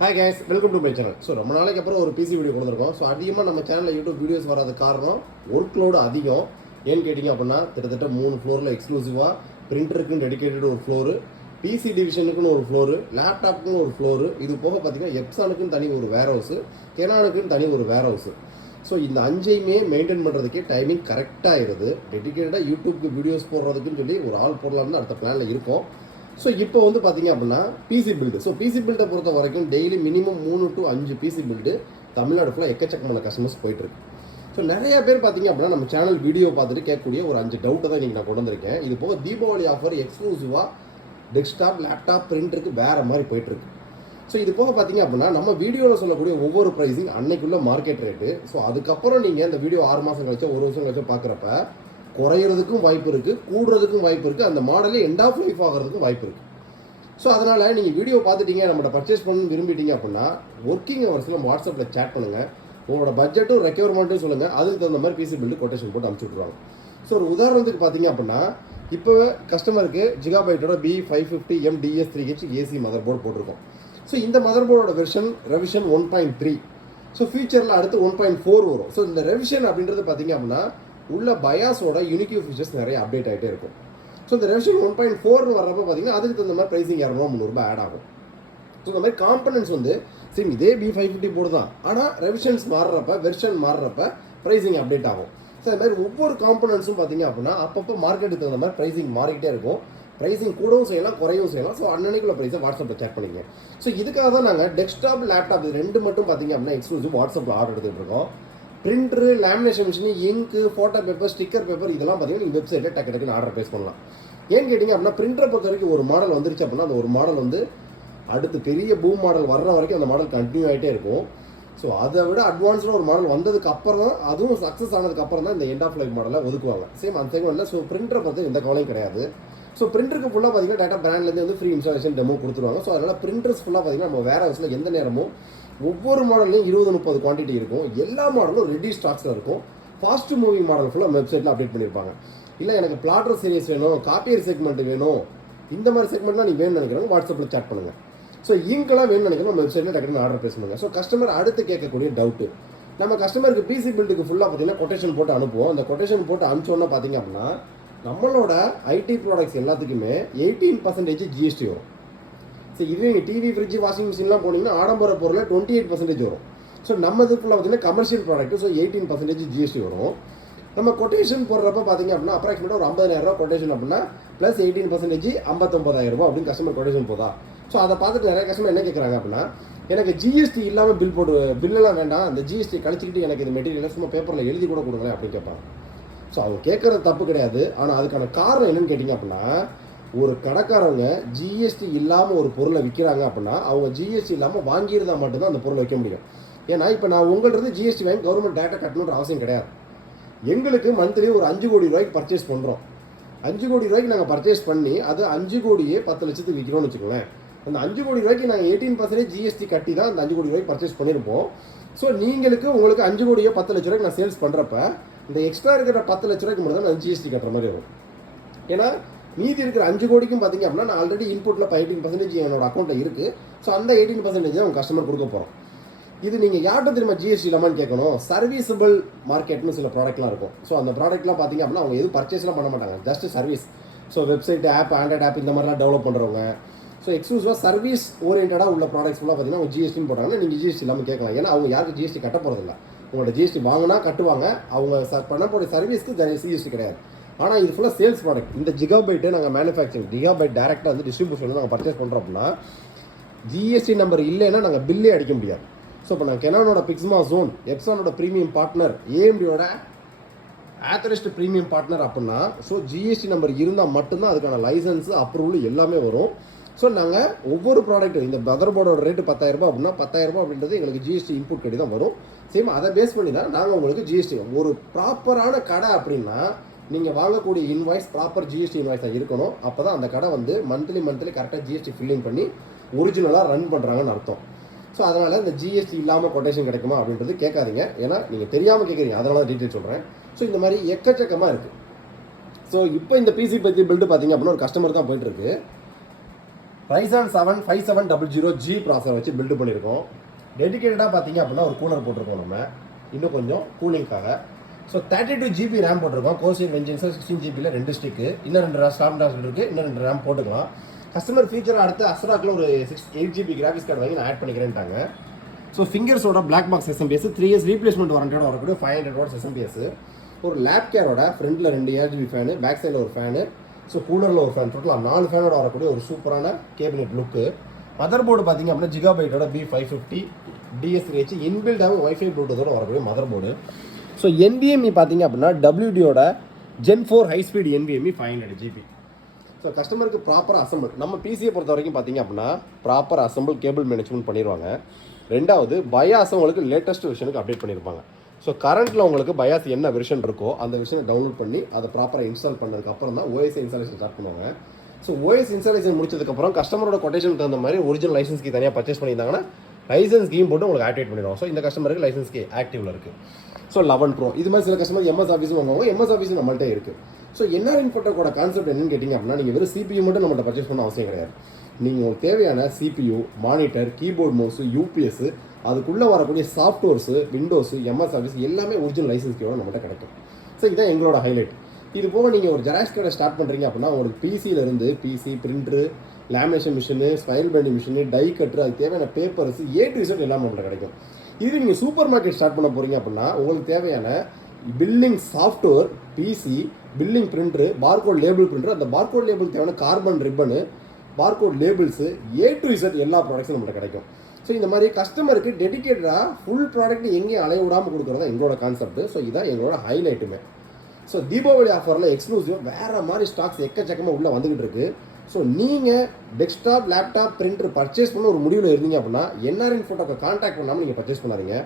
Hi guys, welcome to my channel. So ரொம்ப நாளைக்கு அப்புறம் ஒரு பிசி வீடியோ கொடுத்துருக்கோம். ஸோ அதிகமாக நம்ம சேனலில் யூடியூப் வீடியோஸ் வராது காரணம் ஒர்க் லோடு அதிகம். ஏன்னு கேட்டிங்க அப்படின்னா கிட்டத்தட்ட 3 ஃப்ளோரில் எக்ஸ்க்ளூசிவாக பிரிண்டருக்குன்னு டெடிக்கேட்டட் ஒரு ஃப்ளோரு, பிசி டிவிஷனுக்குன்னு ஒரு ஃப்ளோரு, லேப்டாப்புக்குன்னு ஒரு ஃப்ளோரு, இது போக பார்த்தீங்கன்னா எப்சானுக்குன்னு தனி ஒரு வேர் ஹவுஸு, கெனானுக்குன்னு தனி ஒரு வேர் ஹவுஸு. ஸோ இந்த அஞ்சையுமே மெயின்டைன் பண்ணுறதுக்கே டைமிங் கரெக்டாக ஆயிடுது. டெடிக்கேட்டடாக யூடியூப்க்கு வீடியோஸ் போடுறதுக்குன்னு சொல்லி ஒரு ஆள் போடலான்னு அடுத்த பிளானில் இருக்கும். ஸோ இப்போ வந்து பார்த்தீங்க அப்படின்னா பிசி பில்டு. ஸோ பிசி பில்டை பொறுத்த வரைக்கும் daily minimum 3 to 5 PC build Tamil Nadu ஃபுல்லாக எக்கச்சக்கமான கஸ்டமர்ஸ் போயிட்டுருக்கு. ஸோ நிறைய பேர் பார்த்தீங்க அப்படின்னா நம்ம சேனல் வீடியோ பார்த்துட்டு கேட்கக்கூடிய ஒரு 5 டவுட்டை தான் இன்றைக்கி நான் கொண்டு வந்திருக்கேன். இது போக தீபாவளி ஆஃபர் எக்ஸ்க்ளூசிவாக டெஸ்க்டாப், லேப்டாப், பிரிண்டருக்கு வேறு மாதிரி போயிட்டுருக்கு. ஸோ இது போக பார்த்தீங்க அப்படின்னா நம்ம வீடியோவில் சொல்லக்கூடிய ஒவ்வொரு ப்ரைஸிங் அன்னைக்குள்ள மார்க்கெட் ரேட்டு. ஸோ அதுக்கப்புறம் நீங்கள் இந்த வீடியோ 6 மாதம் கழிச்சோ 1 வருஷம் கழிச்சோ பார்க்குறப்ப குறையிறதுக்கும் வாய்ப்பு இருக்குது, கூடுறதுக்கும் வாய்ப்பு இருக்குது, அந்த மாடலே எண்ட் ஆஃப் லைஃப் ஆகிறதுக்கும் வாய்ப்பு இருக்குது. ஸோ அதனால் நீங்கள் வீடியோ பார்த்துட்டீங்க, நம்மளோட பர்ச்சேஸ் பண்ணணும்னு விரும்பிட்டீங்க அப்படின்னா ஒர்க்கிங் ஹவர்ஸில் நம்ம வாட்ஸ்அப்பில் சேட் பண்ணுங்கள். உங்களோட பட்ஜெட்டும் ரெக்யர்மெண்ட்டும் சொல்லுங்கள், அதுக்கு தகுந்த மாதிரி பிசி பில்டு கொட்டேஷன் போட்டு அனுப்பிச்சி விட்ருவாங்க. ஸோ ஒரு உதாரணத்துக்கு பார்த்தீங்க அப்படின்னா இப்போ கஸ்டமருக்கு ஜிகாபைட்டோட B550M DS3H AC mother board போட்டிருக்கோம். ஸோ இந்த மதர் போர்டோட ரெவிஷன் 1.3. ஸோ ஃபியூச்சரில் அடுத்து 1.4 வரும். ஸோ இந்த ரெவிஷன் அப்படின்றது பார்த்தீங்க அப்படின்னா உள்ள பயாஸோட யூனிக்யூ ஃபீச்சர்ஸ் நிறைய அப்டேட் ஆகிட்டே இருக்கும். ஸோ இந்த ரெவிஷன் 1.4 வர்றப்போ பார்த்தீங்கன்னா அதுக்கு தகுந்த மாதிரி ப்ரைஸிங் 200-300 ஆட் ஆகும். ஸோ இந்த மாதிரி காம்பனன்ட்ஸ் வந்து சேம் இதே B550 போர்டு தான், ஆனால் ரெவிஷன்ஸ் மாறுறப்ப, வெர்ஷன் மாறுறப்ப ப்ரைஸிங் அப்டேட் ஆகும். ஸோ இந்த மாதிரி ஒவ்வொரு காம்பனன்ட்ஸும் பார்த்தீங்க அப்படின்னா அப்பப்போ மார்க்கெட்டுக்கு தகுந்த மாதிரி ப்ரைஸிங் மாறிக்கிட்டே இருக்கும். ப்ரைஸிங் கூடவும் செய்யலாம், குறையும் செய்யலாம். ஸோ அன்னன்னைக்குள்ள ப்ரைஸை வாட்ஸ்அப்பில் செக் பண்ணிங்க. ஸோ இதுக்காக தான் நாங்கள் டெஸ்க்டாப், லேப்டாப் இது 2 மட்டும் பார்த்தீங்க அப்படின்னா எக்ஸ்க்ளூசிவ் வாட்ஸ்அப்பில் ஆர்டர் எடுத்துகிட்டு இருக்கோம். பிரிண்டரு, லேமினேஷன் மிஷின், இங்கு, ஃபோட்டோ பேப்பர், ஸ்டிக்கர் பேப்பர் இதெல்லாம் பார்த்தீங்கன்னா நீங்கள் வெப்சைட்டில் டக்குன்னு ஆர்டர் ப்ளேஸ் பண்ணலாம். ஏன்னு கேட்டிங்க அப்படின்னா பிரிண்டரை பொறுத்த வரைக்கும் ஒரு மாடல் வந்துருச்சு அப்படின்னா அந்த ஒரு மாடல் வந்து அடுத்து பெரிய பூம் மாடல் வர்ற வரைக்கும் அந்த மாடல் கண்டினியூ ஆகிட்டே இருக்கும். ஸோ அதை விட அட்வான்ஸ்டாக ஒரு மாடல் வந்ததுக்கு அப்புறம் தான், அதுவும் சக்ஸஸ் ஆனதுக்கு அப்புறம் தான் இந்த எண்ட் ஆஃப் லைஃப் மாடலை ஒதுக்குவாங்க. சேம் அந்த செகண்டில். ஸோ பிரிண்டரை பொறுத்த எந்த கவலையும் கிடையாது. ஸோ பிரிண்டருக்கு ஃபுல்லாக பார்த்தீங்கன்னா டாட்டா பிராண்ட்லேருந்து வந்து ஃப்ரீ இன்ஸ்டாலேஷன் டெமோ கொடுத்துருவாங்க. ஸோ அதனால் பிரிண்டர்ஸ் ஃபுல்லாக பார்த்தீங்கன்னா நம்ம வேர் ஹவுஸில் எந்த நேரமும் ஒவ்வொரு மாடல்லையும் 20-30 குவான்டிட்டி இருக்கும். எல்லா மாடலும் ரெடி ஸ்டாக்ஸில் இருக்கும். ஃபாஸ்ட் மூவிங் மாடல் ஃபுல்லாக வெப்சைட்டில் அப்டேட் பண்ணியிருப்பாங்க. இல்லை எனக்கு பிளாட்டர் சீரிஸ் வேணும், காப்பியர் செக்மெண்ட் வேணும், இந்த மாதிரி செக்மெண்ட்லாம் நீங்கள் வேணும்னு நினைக்கிறவங்க வாட்ஸ்அப்பில் சேட் பண்ணுங்கள். ஸோ இங்கெல்லாம் வேணும்னு நினைக்கிறோம் நம்ம வெப்சைட்டில் டக்குனு ஆர்டர் பேஸ் பண்ணுங்கள். ஸோ கஸ்டமர் அடுத்து கேட்கக்கூடிய டவுட்டு, நம்ம கஸ்டமருக்கு பிசி பில்டுக்கு ஃபுல்லாக பார்த்தீங்கன்னா கொட்டேஷன் போட்டு அனுப்புவோம். அந்த கொட்டேஷன் போட்டு அனுப்பிச்சோன்னா பார்த்தீங்க அப்படின்னா நம்மளோட ஐடி ப்ராடக்ட்ஸ் எல்லாத்துக்குமே 18% ஜிஎஸ்டி வரும். ஸோ இது நீங்கள் டிவி, ஃப்ரிட்ஜ், வாஷிங் மிஷின்லாம் போனீங்கன்னா ஆடம்பர பொருள் 28% வரும். ஸோ நம்ம இதுக்குள்ள பார்த்தீங்கன்னா கமர்ஷியல் ப்ராடக்ட். ஸோ 18% ஜிஎஸ்டி வரும். நம்ம கொட்டேஷன் போடுறப்ப பார்த்தீங்க அப்படின்னா அப்ராக்சிமேட்டாக ஒரு 50,000 கொட்டேஷன் அப்படின்னா ப்ளஸ் 18% 59,000 அப்படின்னு கஸ்டமர் கொட்டேஷன் போதா. ஸோ அதை பார்த்துட்டு நிறைய கஸ்டமர் என்ன கேட்குறாங்க அப்படின்னா எனக்கு ஜிஎஸ்டி இல்லாமல் பில்லெல்லாம் வேண்டாம், அந்த ஜிஎஸ்டி கழிச்சிக்கிட்டு எனக்கு இது மெட்டீரியல் சும்மா பேப்பரில் எழுதி கூட கொடுங்களேன் அப்படின்னு கேட்பாங்க. ஸோ அவங்க கேட்குறது தப்பு கிடையாது. ஆனால் அதுக்கான காரணம் என்னன்னு கேட்டிங்க அப்படின்னா ஒரு கடைக்காரவங்க ஜிஎஸ்டி இல்லாமல் ஒரு பொருளை விற்கிறாங்க அப்படின்னா அவங்க ஜிஎஸ்டி இல்லாமல் வாங்கியிருந்தா மட்டும்தான் அந்த பொருளை வைக்க முடியும். ஏன்னா இப்போ நான் உங்கள்கிட்ட ஜிஎஸ்டி வாங்கி கவர்மெண்ட் டேரெக்டாக கட்டணுன்ற அவசியம் கிடையாது. எங்களுக்கு மந்த்லி ஒரு 5 கோடி ரூபாய்க்கு பர்ச்சேஸ் பண்ணுறோம். 5 கோடி ரூபாய்க்கு நாங்கள் பர்ச்சேஸ் பண்ணி அது 5 கோடியே 10 லட்சத்துக்கு விற்கிறோம்னு வச்சுக்கோங்களேன். அந்த 5 கோடி ரூபாய்க்கு நாங்கள் 18% ஜிஎஸ்டி கட்டி தான் அந்த 5 கோடி ரூபாய்க்கு பர்ச்சேஸ் பண்ணியிருப்போம். ஸோ உங்களுக்கு 5 கோடியோ 10 லட்ச ரூபாய்க்கு நான் சேல்ஸ் பண்ணுறப்ப இந்த எக்ஸ்ட்ரா இருக்கிற 10 லட்ச ரூபாய்க்கு மட்டும் தான் நான் ஜிஎஸ்டி கட்டுற மாதிரி வரும். ஏன்னா மீதி இருக்கிற 5 கோடிக்கும் பார்த்தீங்க அப்படின்னா நான் ஆல்ரெடி இன்புட்டில் 18% என்னோட அக்கௌண்ட்டில் இருக்குது. ஸோ அந்த 18% தான் உங்கள் கஸ்டமர் கொடுக்க போகிறோம். இது நீங்கள் யார்கிட்ட திரும்ப ஜிஎஸ்டி இல்லாமல் கேட்கணும். சர்வீஸபிள் மார்க்கெட்னு சில ப்ராடக்ட்லாம் இருக்கும். ஸோ அந்த ப்ராடக்ட்லாம் பார்த்தீங்க அப்படின்னா அவங்க எதுவும் பர்ச்சேஸ்லாம் பண்ண மாட்டாங்க, just service. So website, app, android app இந்த மாதிரிலாம் டெவலப் பண்ணுறவங்க, ஸோ எக்ஸ்க்ளூசிவாக சர்வீஸ் ஓரியன்டாக உள்ள ப்ராடக்ட்ஸ் ஃபுல்லாக பார்த்தீங்கன்னா அவங்க ஜிஎஸ்டின்னு போட்டாங்கன்னா நீங்கள் ஜிஎஸ்டி இல்லாமல் கேட்கலாம். ஏன்னா அவங்க யாருக்கு ஜிஎஸ்டி கட்ட போகிறதில்ல. உங்களோட ஜிஎஸ்டி வாங்கினா கட்டுவாங்க, அவங்க பண்ணக்கூடிய சர்வீஸ்க்கு ஜிஎஸ்டி கிடையாது. ஆனால் இது ஃபுல்லாக சேல்ஸ் ப்ராடக்ட். இந்த ஜிகாபைட்டு நாங்கள் மேனுஃபேக்சரிங், ஜிகாபைட் டேரெக்டாக வந்து டிஸ்ட்ரிபியூஷன் நாங்கள் பர்ச்சேஸ் பண்ணுறோம் அப்படின்னா ஜிஎஸ்டி நம்பர் இல்லைன்னா நாங்கள் பில்லே அடிக்க முடியாது. ஸோ இப்போ நான் கெனானோட பிக்ஸ்மா ஜோன், எப்சானோட ப்ரீமியம் பார்ட்னர், ஏஎம்டியோட ஆத்தரைஸ்ட் ப்ரீமியம் பார்ட்னர் அப்படின்னா ஸோ ஜிஎஸ்டி நம்பர் இருந்தால் மட்டும்தான் அதுக்கான லைசன்ஸு, அப்ரூவல் எல்லாமே வரும். ஸோ நாங்கள் ஒவ்வொரு ப்ராடக்ட்டும் இந்த மதர் போர்டோட ரேட்டு 10,000 அப்படின்னா 10,000 அப்படின்றது எங்களுக்கு ஜிஎஸ்டி இன்புட் கட்டி தான் வரும். சேம் அதை பேஸ் பண்ணி தான் நாங்கள் உங்களுக்கு ஜிஎஸ்டி. ஒரு ப்ராப்பரான கடை அப்படின்னா நீங்கள் வாங்கக்கூடிய இன்வாய்ஸ் ப்ராப்பர் ஜிஎஸ்டி இன்வாய்ஸாக இருக்கணும். அப்போ தான் அந்த கடை வந்து மந்த்லி கரெக்டாக ஜிஎஸ்டி ஃபில்லிங் பண்ணி ஒரிஜினலாக ரன் பண்ணுறாங்கன்னு அர்த்தம். ஸோ அதனால் இந்த ஜிஎஸ்டி இல்லாமல் கொட்டேஷன் கிடைக்குமா அப்படின்றது கேட்காதீங்க. ஏன்னா நீங்கள் தெரியாமல் கேட்குறீங்க, அதனால தான் டீட்டெயில் சொல்கிறேன். ஸோ இந்த மாதிரி எக்கச்சக்கமாக இருக்குது. ஸோ இப்போ இந்த பிசி பற்றி பில்டு பார்த்தீங்க அப்படின்னா ஒரு கஸ்டமர் தான் போயிட்டுருக்கு. Ryzen 7 5700G ப்ராசஸர் வச்சு பில்ட் பண்ணியிருக்கோம். டெடிகேட்டடாக பார்த்தீங்க அப்படின்னா ஒரு கூலர் போட்டிருக்கோம் நம்ம, இன்னும் கொஞ்சம் கூலிங்காக. ஸோ 32GB ரேம் போட்டிருக்கோம். கோர்சியன் வெஞ்சன்ஸ் 16GBயில் 2 ஸ்டிக்கு, இன்னும் 2 ஸ்டாம் டாஸ்ட் இருக்குது, இன்னும் 2 ரேம் போட்டுக்கலாம். கஸ்டமர் ஃபீச்சராக அடுத்து அஸ்ராக்கில் ஒரு 8GB கிராஃபிக்ஸ் கார்டு வாங்கி நான் ஆட் பண்ணிக்கிறேன்ட்டாங்க. ஸோ ஃபிங்கர்ஸோட black box SMPS, 3 years replacement வாரண்டியோட வரக்கூடிய 500 watts SMPS, ஒரு லேப் கேரோட ஃப்ரண்ட்டில் 2 ARGB ஃபேனு, பேக் சைடில் ஒரு ஃபேனு, ஸோ கூலரில் ஒரு ஃபேன், டோட்டலாக 4 ஃபேனோட வரக்கூடிய ஒரு சூப்பரான கேபினெட் லுக்கு. மதர் போர்டு பார்த்தீங்க அப்படின்னா ஜிகாபைட்டோட B550 DS3H இன்பில்டாகவும் வைஃபை ப்ளூடூத்தோட வரக்கூடிய மதர் போர்டு. ஸோ NVMe பார்த்தீங்க அப்படின்னா WDயோட Gen 4 high speed NVMe 500GB. So கஸ்டமருக்கு ப்ராப்பராக அசம்பிள், நம்ம பிசியை பொறுத்த வரைக்கும் பார்த்தீங்க அப்படின்னா ப்ராப்பர் அசம்பிள் கேபிள் மேனேஜ்மெண்ட் பண்ணிடுவாங்க. ரெண்டாவது பயாஸ் உங்களுக்கு லேட்டஸ்ட் வெர்ஷனுக்கு அப்டேட் பண்ணியிருப்பாங்க. ஸோ கரண்ட்டில் உங்களுக்கு பயாஸ் என்ன வெர்ஷன் இருக்கோ அந்த வெர்ஷனை டவுன்லோட் பண்ணி அதை ப்ராப்பராக இன்ஸ்டால் பண்ணதுக்கப்புறம் தான் OS இன்ஸ்டாலேஷன் ஸ்டார்ட் பண்ணுவாங்க. ஸோ OS இன்ஸ்டாலேஷன் முடிச்சதுக்கப்புறம் கஸ்டமரோட கொட்டேஷன் தகுந்த மாதிரி ஒரிஜினல் லைசன்ஸ்க்கு தனியாக பர்ச்சேஸ் பண்ணியிருந்தாங்கன்னா லைசன்ஸ் ஸ்கீம் போட்டு உங்களுக்கு ஆக்டிவேட் பண்ணிடுவோம். ஸோ இந்த கஸ்டமருக்கு லைசன்ஸ் கீ ஆக்டிவில் இருக்குது. ஸோ 11 Pro இது மாதிரி சில கஸ்டமர் MS ஆஃபீஸும் வாங்குவாங்க. MS ஆஃபீஸும் நம்மள்கிட்ட இருக்குது. ஸோ NR இன்ஃபோடெக்கோட கான்செப்ட் என்னன்னு கேட்டிங்க அப்படின்னா, நீங்கள் வெறும் CPU மட்டும் நம்மள்ட்ட பர்ச்சேஸ் பண்ண அவசியம் கிடையாது. நீங்கள் உங்களுக்கு தேவையான CPU, monitor, keyboard, mouse, UPS, அதுக்குள்ளே வரக்கூடிய சாஃப்ட்வேர்ஸு, விண்டோஸு, MS ஆஃபீஸ் எல்லாமே ஒரிஜினல் லைசன்ஸ் கீயோட நம்மள்ட்ட கிடைக்கும். ஸோ இதுதான் எங்களோட ஹைலைட். இது போக நீங்கள் ஒரு ஜெராக்ஸ் கடை ஸ்டார்ட் பண்ணுறீங்க அப்படின்னா உங்களுக்கு பிசியிலேருந்து PC, printer, lamination machine, spiral binding machine, die cutter, அதுக்கு தேவையான பேப்பர்ஸ், A to Z எல்லாமே நம்மள்ட்ட கிடைக்கும். இது நீங்கள் சூப்பர் மார்க்கெட் ஸ்டார்ட் பண்ண போகிறீங்க அப்படின்னா உங்களுக்கு தேவையான billing software, PC, billing printer, barcode label printer, அந்த பார்கோட் லேபிள் தேவையான carbon ribbon, barcode labels, A to Z எல்லா ப்ராடக்ட்ஸும் நம்மள்ட்ட கிடைக்கும். ஸோ இந்த மாதிரி கஸ்டமருக்கு டெடிகேட்டடாக ஃபுல் ப்ராடக்ட் எங்கேயும் அலைய விடாமல் கொடுக்குறது தான் எங்களோட கான்செப்ட். ஸோ இதுதான் எங்களோட ஹைலைட்டுமே. ஸோ தீபாவளி ஆஃபரில் எக்ஸ்க்ளூசிவாக வேறு மாதிரி ஸ்டாக்ஸ் எக்கச்சக்கமாக உள்ளே வந்துக்கிட்டு இருக்குது. ஸோ நீங்கள் டெஸ்க்டாப், லேப்டாப், பிரிண்டர் பர்ச்சேஸ் பண்ண ஒரு முடிவில் இருந்தீங்க அப்படின்னா NR இன்ஃபோடெக்கை கான்டாக்ட் பண்ணாமல் நீங்கள் பர்ச்சேஸ் பண்ணாதீங்க.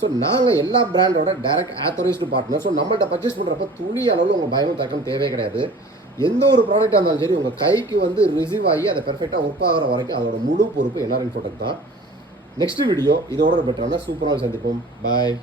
ஸோ நாங்கள் எல்லா பிராண்டோட டேரக்ட் ஆத்தரைஸ்டு பார்ட்னர். ஸோ நம்மள்ட்ட பர்ச்சேஸ் பண்ணுறப்ப துளி அளவில் உங்கள் பயமும் தக்கம் தேவையே கிடையாது. எந்த ஒரு ப்ராடக்டாக இருந்தாலும் சரி உங்கள் கைக்கு வந்து ரிசீவ் ஆகி அதை பெர்ஃபெக்டாக ஒர்க் ஆகிற வரைக்கும் அதோட முழு பொறுப்பு NR இன்ஃபோடெக் தான். நெக்ஸ்ட் வீடியோ இதோட பெட்டரான சூப்பராக சந்திப்போம். பாய்.